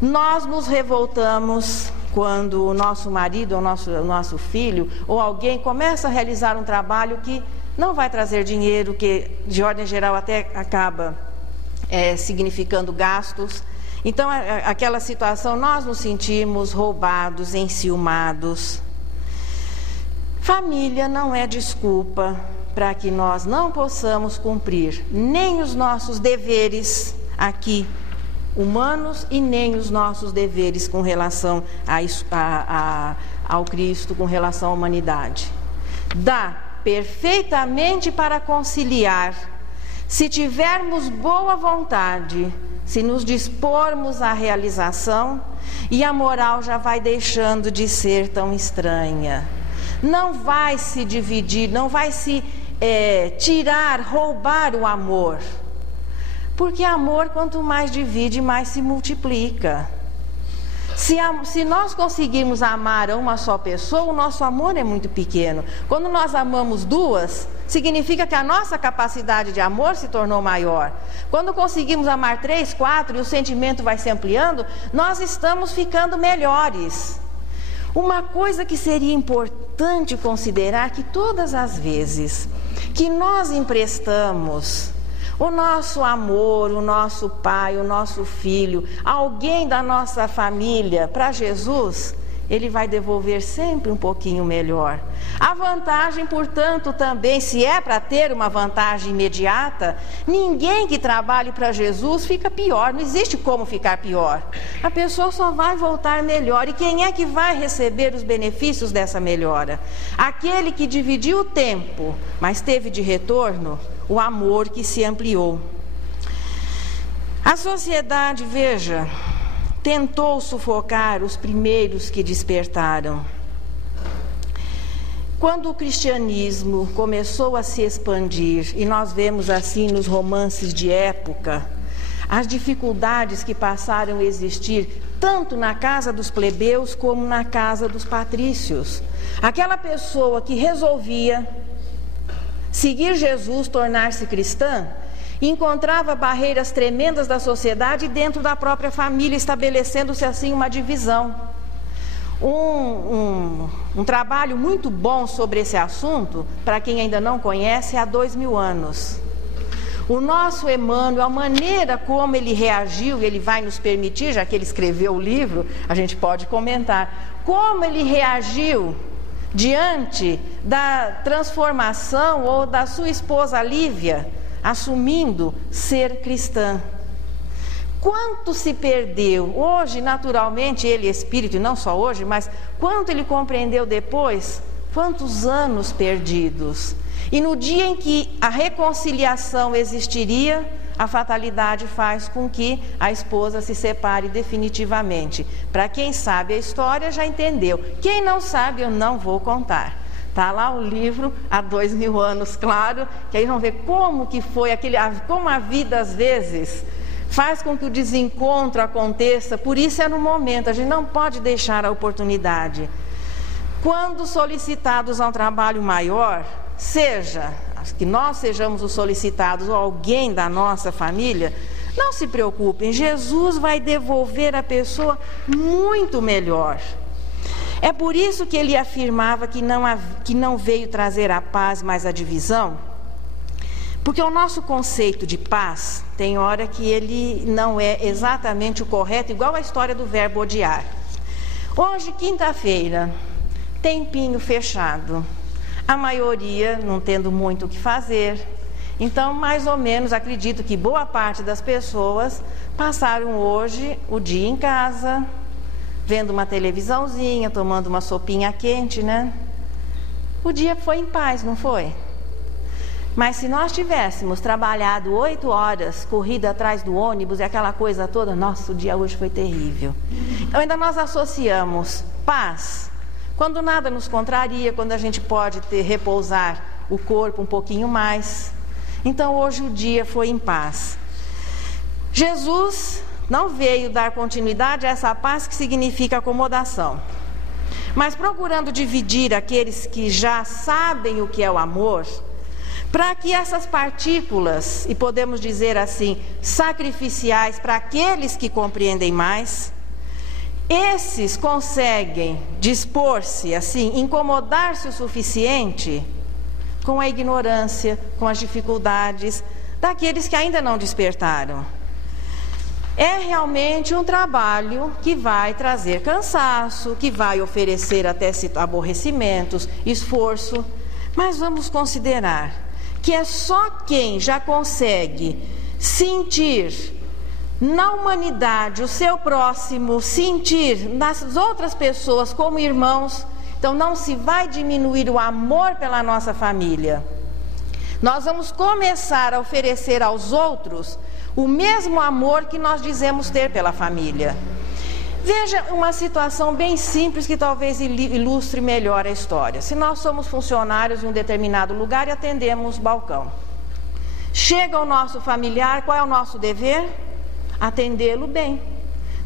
Nós nos revoltamos quando o nosso marido, ou o nosso filho, ou alguém começa a realizar um trabalho que não vai trazer dinheiro, que de ordem geral até acaba significando gastos. Então, aquela situação, nós nos sentimos roubados, enciumados. Família não é desculpa para que nós não possamos cumprir nem os nossos deveres aqui, humanos, e nem os nossos deveres com relação ao Cristo, com relação à humanidade. Dá perfeitamente para conciliar, se tivermos boa vontade, se nos dispormos à realização, e a moral já vai deixando de ser tão estranha. Não vai se dividir, não vai se tirar, roubar o amor. Porque amor, quanto mais divide, mais se multiplica. Se nós conseguirmos amar a uma só pessoa, o nosso amor é muito pequeno. Quando nós amamos duas, significa que a nossa capacidade de amor se tornou maior. Quando conseguimos amar 3, 4 e o sentimento vai se ampliando, nós estamos ficando melhores. Uma coisa que seria importante considerar, que todas as vezes que nós emprestamos o nosso amor, o nosso pai, o nosso filho, alguém da nossa família para Jesus, Ele vai devolver sempre um pouquinho melhor. A vantagem, portanto, também, se é para ter uma vantagem imediata, ninguém que trabalhe para Jesus fica pior, não existe como ficar pior. A pessoa só vai voltar melhor. E quem é que vai receber os benefícios dessa melhora? Aquele que dividiu o tempo, mas teve de retorno o amor que se ampliou. A sociedade, veja, tentou sufocar os primeiros que despertaram. Quando o cristianismo começou a se expandir, e nós vemos assim nos romances de época, as dificuldades que passaram a existir, tanto na casa dos plebeus como na casa dos patrícios. Aquela pessoa que resolvia seguir Jesus, tornar-se cristã, encontrava barreiras tremendas da sociedade e dentro da própria família, estabelecendo-se assim uma divisão. Um trabalho muito bom sobre esse assunto, para quem ainda não conhece, há 2000 anos. O nosso Emmanuel, a maneira como ele reagiu, ele vai nos permitir, já que ele escreveu o livro, a gente pode comentar, como ele reagiu diante da transformação ou da sua esposa Lívia, assumindo ser cristã. Quanto se perdeu, hoje naturalmente ele espírito, e não só hoje, mas quanto ele compreendeu depois, quantos anos perdidos. E no dia em que a reconciliação existiria, a fatalidade faz com que a esposa se separe definitivamente. Para quem sabe a história já entendeu, quem não sabe eu não vou contar. Está lá o livro, há 2000 anos, claro, que aí vão ver como que foi, como a vida às vezes faz com que o desencontro aconteça, por isso é no momento, a gente não pode deixar a oportunidade. Quando solicitados a um trabalho maior, seja que nós sejamos os solicitados ou alguém da nossa família, não se preocupem, Jesus vai devolver a pessoa muito melhor. É por isso que ele afirmava que não veio trazer a paz, mas a divisão, porque o nosso conceito de paz, tem hora que ele não é exatamente o correto, igual a história do verbo odiar. Hoje, quinta-feira, tempinho fechado, a maioria não tendo muito o que fazer, então mais ou menos acredito que boa parte das pessoas passaram hoje o dia em casa, vendo uma televisãozinha, tomando uma sopinha quente, né? O dia foi em paz, não foi? Mas se nós tivéssemos trabalhado 8 horas, corrido atrás do ônibus e aquela coisa toda, nossa, o dia hoje foi terrível. Então ainda nós associamos paz, quando nada nos contraria, quando a gente pode repousar o corpo um pouquinho mais. Então hoje o dia foi em paz. Jesus não veio dar continuidade a essa paz que significa acomodação, mas procurando dividir aqueles que já sabem o que é o amor, para que essas partículas, e podemos dizer assim, sacrificiais para aqueles que compreendem mais, esses conseguem dispor-se, assim, incomodar-se o suficiente com a ignorância, com as dificuldades daqueles que ainda não despertaram. É realmente um trabalho que vai trazer cansaço, que vai oferecer até aborrecimentos, esforço, mas vamos considerar que é só quem já consegue sentir na humanidade o seu próximo, sentir nas outras pessoas como irmãos, então não se vai diminuir o amor pela nossa família. Nós vamos começar a oferecer aos outros o mesmo amor que nós dizemos ter pela família. Veja uma situação bem simples que talvez ilustre melhor a história. Se nós somos funcionários em um determinado lugar e atendemos balcão, chega o nosso familiar, qual é o nosso dever? Atendê-lo bem.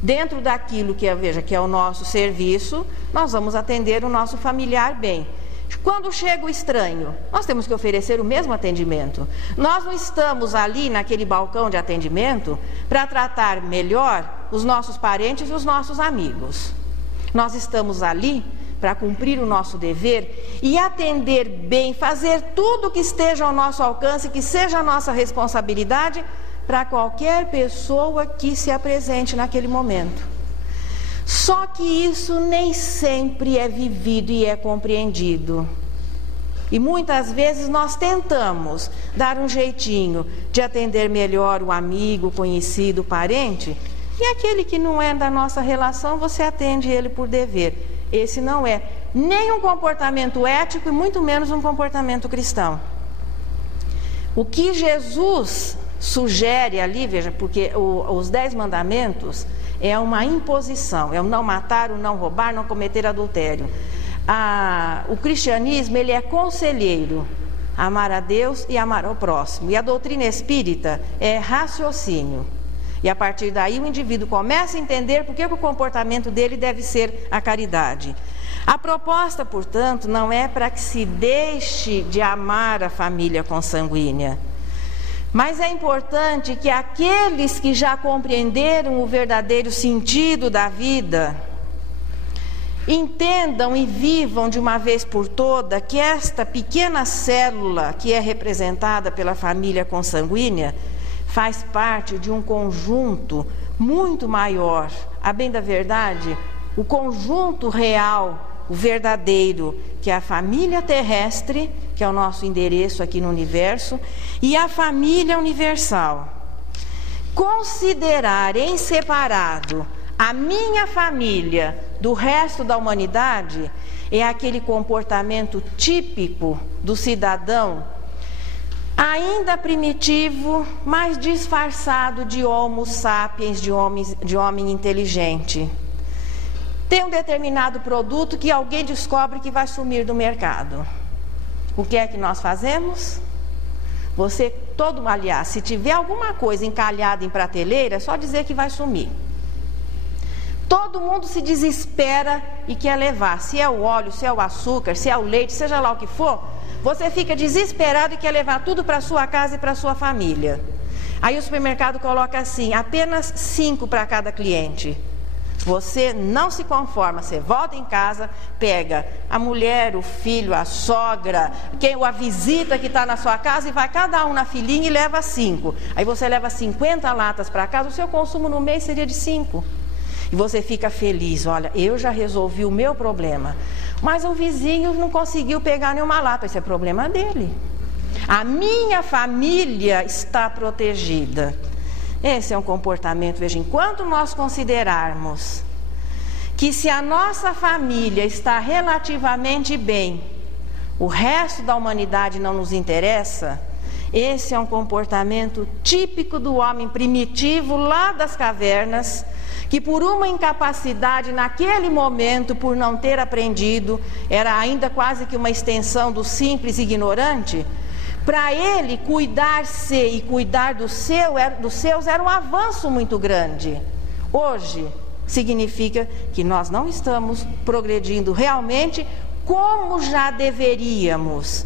Dentro daquilo que é o nosso serviço, nós vamos atender o nosso familiar bem. Quando chega o estranho, nós temos que oferecer o mesmo atendimento. Nós não estamos ali naquele balcão de atendimento para tratar melhor os nossos parentes e os nossos amigos. Nós estamos ali para cumprir o nosso dever e atender bem, fazer tudo o que esteja ao nosso alcance, que seja a nossa responsabilidade para qualquer pessoa que se apresente naquele momento. Só que isso nem sempre é vivido e é compreendido. E muitas vezes nós tentamos dar um jeitinho de atender melhor o amigo, o conhecido, o parente, e aquele que não é da nossa relação, você atende ele por dever. Esse não é nem um comportamento ético e muito menos um comportamento cristão. O que Jesus sugere ali, veja, porque os 10 mandamentos é uma imposição, é o não matar, o não roubar, não cometer adultério. O cristianismo, ele é conselheiro, amar a Deus e amar ao próximo. E a doutrina espírita é raciocínio. E a partir daí o indivíduo começa a entender por que o comportamento dele deve ser a caridade. A proposta, portanto, não é para que se deixe de amar a família consanguínea, mas é importante que aqueles que já compreenderam o verdadeiro sentido da vida, entendam e vivam de uma vez por toda que esta pequena célula que é representada pela família consanguínea faz parte de um conjunto muito maior. A bem da verdade, o conjunto real, o verdadeiro, que é a família terrestre, que é o nosso endereço aqui no universo, e a família universal. Considerar em separado a minha família do resto da humanidade é aquele comportamento típico do cidadão, ainda primitivo, mas disfarçado de homo sapiens, de homem inteligente. Tem um determinado produto que alguém descobre que vai sumir do mercado. O que é que nós fazemos? Aliás, se tiver alguma coisa encalhada em prateleira, é só dizer que vai sumir. Todo mundo se desespera e quer levar. Se é o óleo, se é o açúcar, se é o leite, seja lá o que for, você fica desesperado e quer levar tudo para a sua casa e para a sua família. Aí o supermercado coloca assim, apenas 5 para cada cliente. Você não se conforma, você volta em casa, pega a mulher, o filho, a sogra, a visita que está na sua casa e vai cada um na filinha e leva 5. Aí você leva 50 latas para casa, o seu consumo no mês seria de 5. E você fica feliz, olha, eu já resolvi o meu problema. Mas o vizinho não conseguiu pegar nenhuma lata, esse é problema dele. A minha família está protegida. Esse é um comportamento, veja, enquanto nós considerarmos que se a nossa família está relativamente bem, o resto da humanidade não nos interessa, esse é um comportamento típico do homem primitivo lá das cavernas, que por uma incapacidade naquele momento, por não ter aprendido, era ainda quase que uma extensão do simples ignorante. Para ele, cuidar-se e cuidar dos seus era um avanço muito grande. Hoje, significa que nós não estamos progredindo realmente como já deveríamos.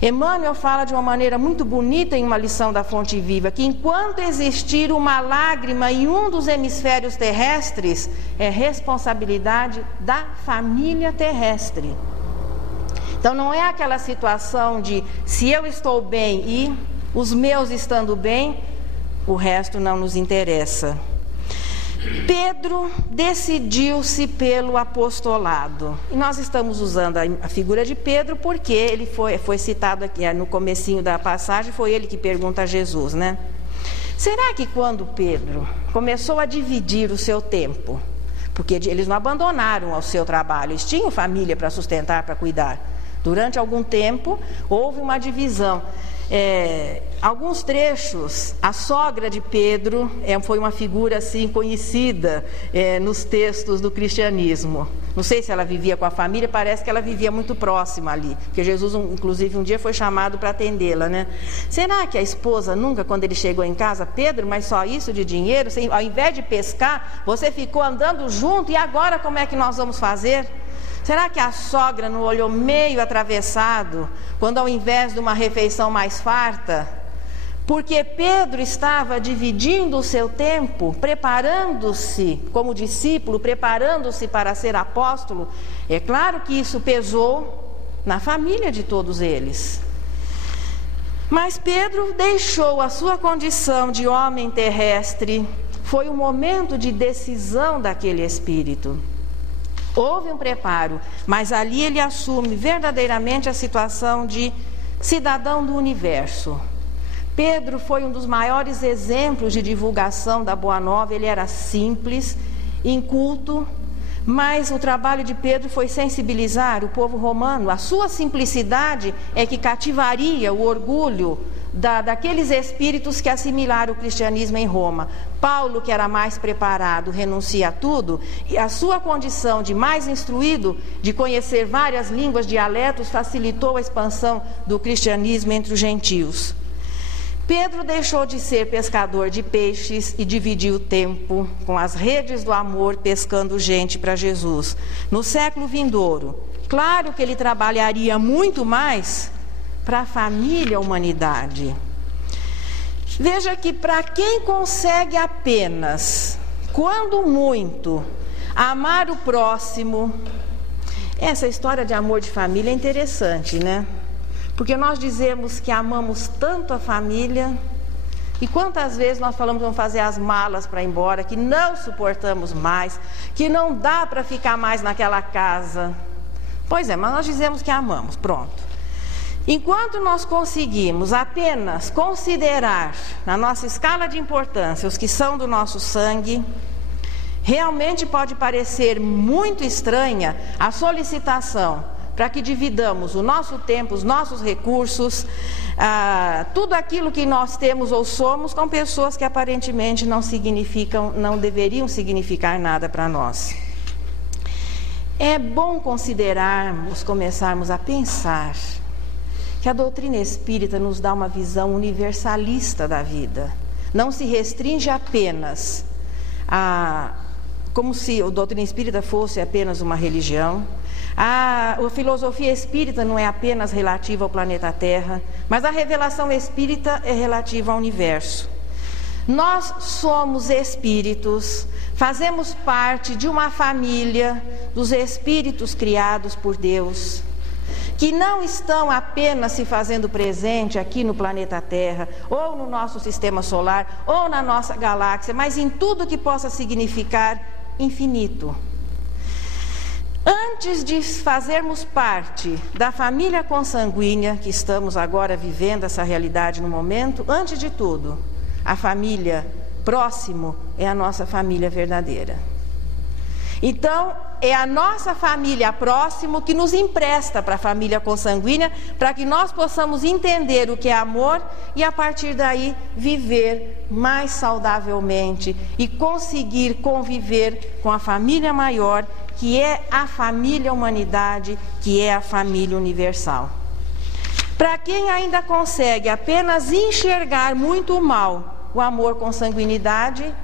Emmanuel fala de uma maneira muito bonita em uma lição da Fonte Viva, que enquanto existir uma lágrima em um dos hemisférios terrestres, é responsabilidade da família terrestre. Então não é aquela situação de se eu estou bem e os meus estando bem, o resto não nos interessa. Pedro decidiu-se pelo apostolado. E nós estamos usando a figura de Pedro porque ele foi citado aqui no comecinho da passagem, foi ele que pergunta a Jesus, né? Será que quando Pedro começou a dividir o seu tempo, porque eles não abandonaram o seu trabalho, eles tinham família para sustentar, para cuidar. Durante algum tempo houve uma divisão. Alguns trechos, a sogra de Pedro foi uma figura assim conhecida nos textos do cristianismo. Não sei se ela vivia com a família, parece que ela vivia muito próxima ali, porque Jesus inclusive um dia foi chamado para atendê-la, né? Será que a esposa nunca, quando ele chegou em casa, Pedro, mas só isso de dinheiro? Ao invés de pescar, você ficou andando junto e agora como é que nós vamos fazer? Será que a sogra não olhou meio atravessado, quando ao invés de uma refeição mais farta? Porque Pedro estava dividindo o seu tempo, preparando-se como discípulo, preparando-se para ser apóstolo. É claro que isso pesou na família de todos eles. Mas Pedro deixou a sua condição de homem terrestre. Foi um momento de decisão daquele espírito. Houve um preparo, mas ali ele assume verdadeiramente a situação de cidadão do universo. Pedro foi um dos maiores exemplos de divulgação da Boa Nova. Ele era simples, inculto, mas o trabalho de Pedro foi sensibilizar o povo romano. A sua simplicidade é que cativaria o orgulho daqueles espíritos que assimilaram o cristianismo em Roma. Paulo, que era mais preparado, renuncia a tudo, e a sua condição de mais instruído, de conhecer várias línguas, dialetos, facilitou a expansão do cristianismo entre os gentios. Pedro deixou de ser pescador de peixes e dividiu o tempo com as redes do amor, pescando gente para Jesus. No século vindouro, claro que ele trabalharia muito mais para a família, a humanidade. Veja que para quem consegue apenas, quando muito, amar o próximo. Essa história de amor de família é interessante, né? Porque nós dizemos que amamos tanto a família, e quantas vezes nós falamos que vamos fazer as malas para ir embora, que não suportamos mais, que não dá para ficar mais naquela casa. Pois é, mas nós dizemos que amamos, pronto. Enquanto nós conseguimos apenas considerar na nossa escala de importância os que são do nosso sangue, realmente pode parecer muito estranha a solicitação para que dividamos o nosso tempo, os nossos recursos, tudo aquilo que nós temos ou somos com pessoas que aparentemente não deveriam significar nada para nós. É bom começarmos a pensar que a doutrina espírita nos dá uma visão universalista da vida. Não se restringe apenas como se a doutrina espírita fosse apenas uma religião. A filosofia espírita não é apenas relativa ao planeta Terra, mas a revelação espírita é relativa ao universo. Nós somos espíritos, fazemos parte de uma família dos espíritos criados por Deus, que não estão apenas se fazendo presente aqui no planeta Terra, ou no nosso sistema solar, ou na nossa galáxia, mas em tudo que possa significar infinito. Antes de fazermos parte da família consanguínea, que estamos agora vivendo essa realidade no momento, antes de tudo, a família próximo é a nossa família verdadeira. Então, é a nossa família próximo que nos empresta para a família consanguínea, para que nós possamos entender o que é amor e a partir daí viver mais saudavelmente e conseguir conviver com a família maior, que é a família humanidade, que é a família universal. Para quem ainda consegue apenas enxergar muito mal o amor com sanguinidade,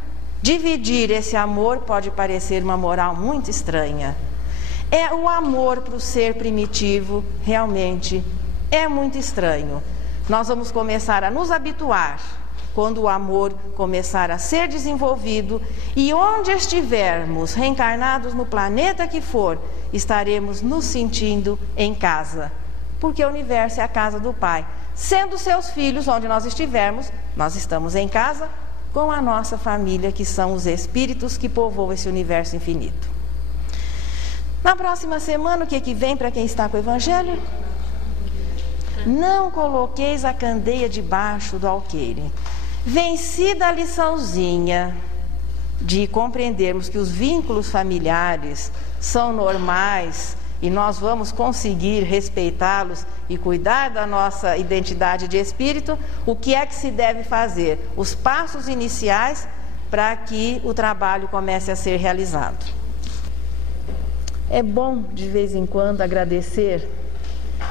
dividir esse amor pode parecer uma moral muito estranha. O amor para o ser primitivo realmente é muito estranho. Nós vamos começar a nos habituar quando o amor começar a ser desenvolvido, e onde estivermos, reencarnados no planeta que for, estaremos nos sentindo em casa, porque o universo é a casa do Pai. Sendo seus filhos, onde nós estivermos, nós estamos em casa com a nossa família, que são os espíritos que povoam esse universo infinito. Na próxima semana, o que vem para quem está com o Evangelho? Não coloqueis a candeia debaixo do alqueire. Vencida a liçãozinha de compreendermos que os vínculos familiares são normais e nós vamos conseguir respeitá-los e cuidar da nossa identidade de espírito, o que é que se deve fazer? Os passos iniciais para que o trabalho comece a ser realizado. É bom, de vez em quando, agradecer.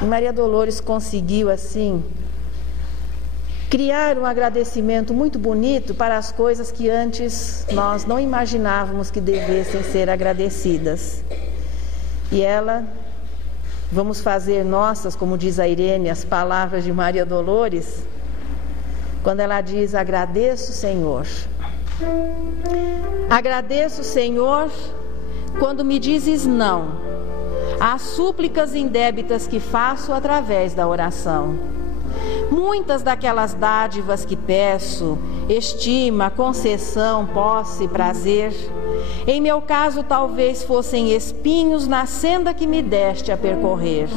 E Maria Dolores conseguiu, assim, criar um agradecimento muito bonito para as coisas que antes nós não imaginávamos que devessem ser agradecidas. E ela, vamos fazer nossas, como diz a Irene, as palavras de Maria Dolores, quando ela diz: agradeço, Senhor. Agradeço, Senhor, quando me dizes não às súplicas indébitas que faço através da oração. Muitas daquelas dádivas que peço, estima, concessão, posse, prazer, em meu caso talvez fossem espinhos na senda que me deste a percorrer.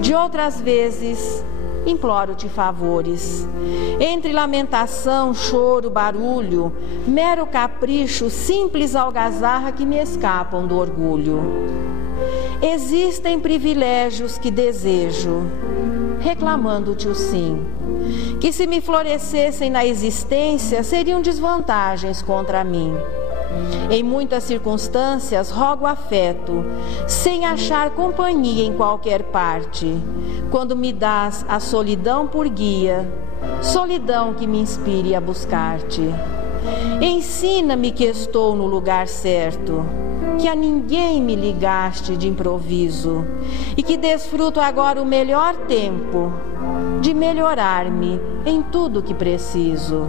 De outras vezes, imploro-te favores. Entre lamentação, choro, barulho, mero capricho, simples algazarra que me escapam do orgulho. Existem privilégios que desejo, reclamando-te o sim, que se me florescessem na existência, seriam desvantagens contra mim. Em muitas circunstâncias rogo afeto, sem achar companhia em qualquer parte, quando me dás a solidão por guia, solidão que me inspire a buscar-te. Ensina-me que estou no lugar certo, que a ninguém me ligaste de improviso, e que desfruto agora o melhor tempo de melhorar-me em tudo que preciso.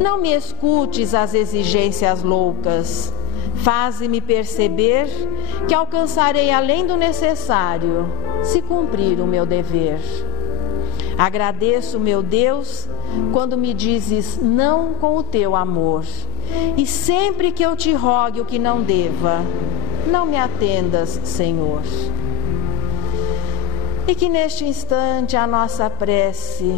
Não me escutes as exigências loucas, Faze-me perceber que alcançarei além do necessário, se cumprir o meu dever. Agradeço, meu Deus, quando me dizes não com o teu amor. E sempre que eu te rogue o que não deva, não me atendas, Senhor. E que neste instante a nossa prece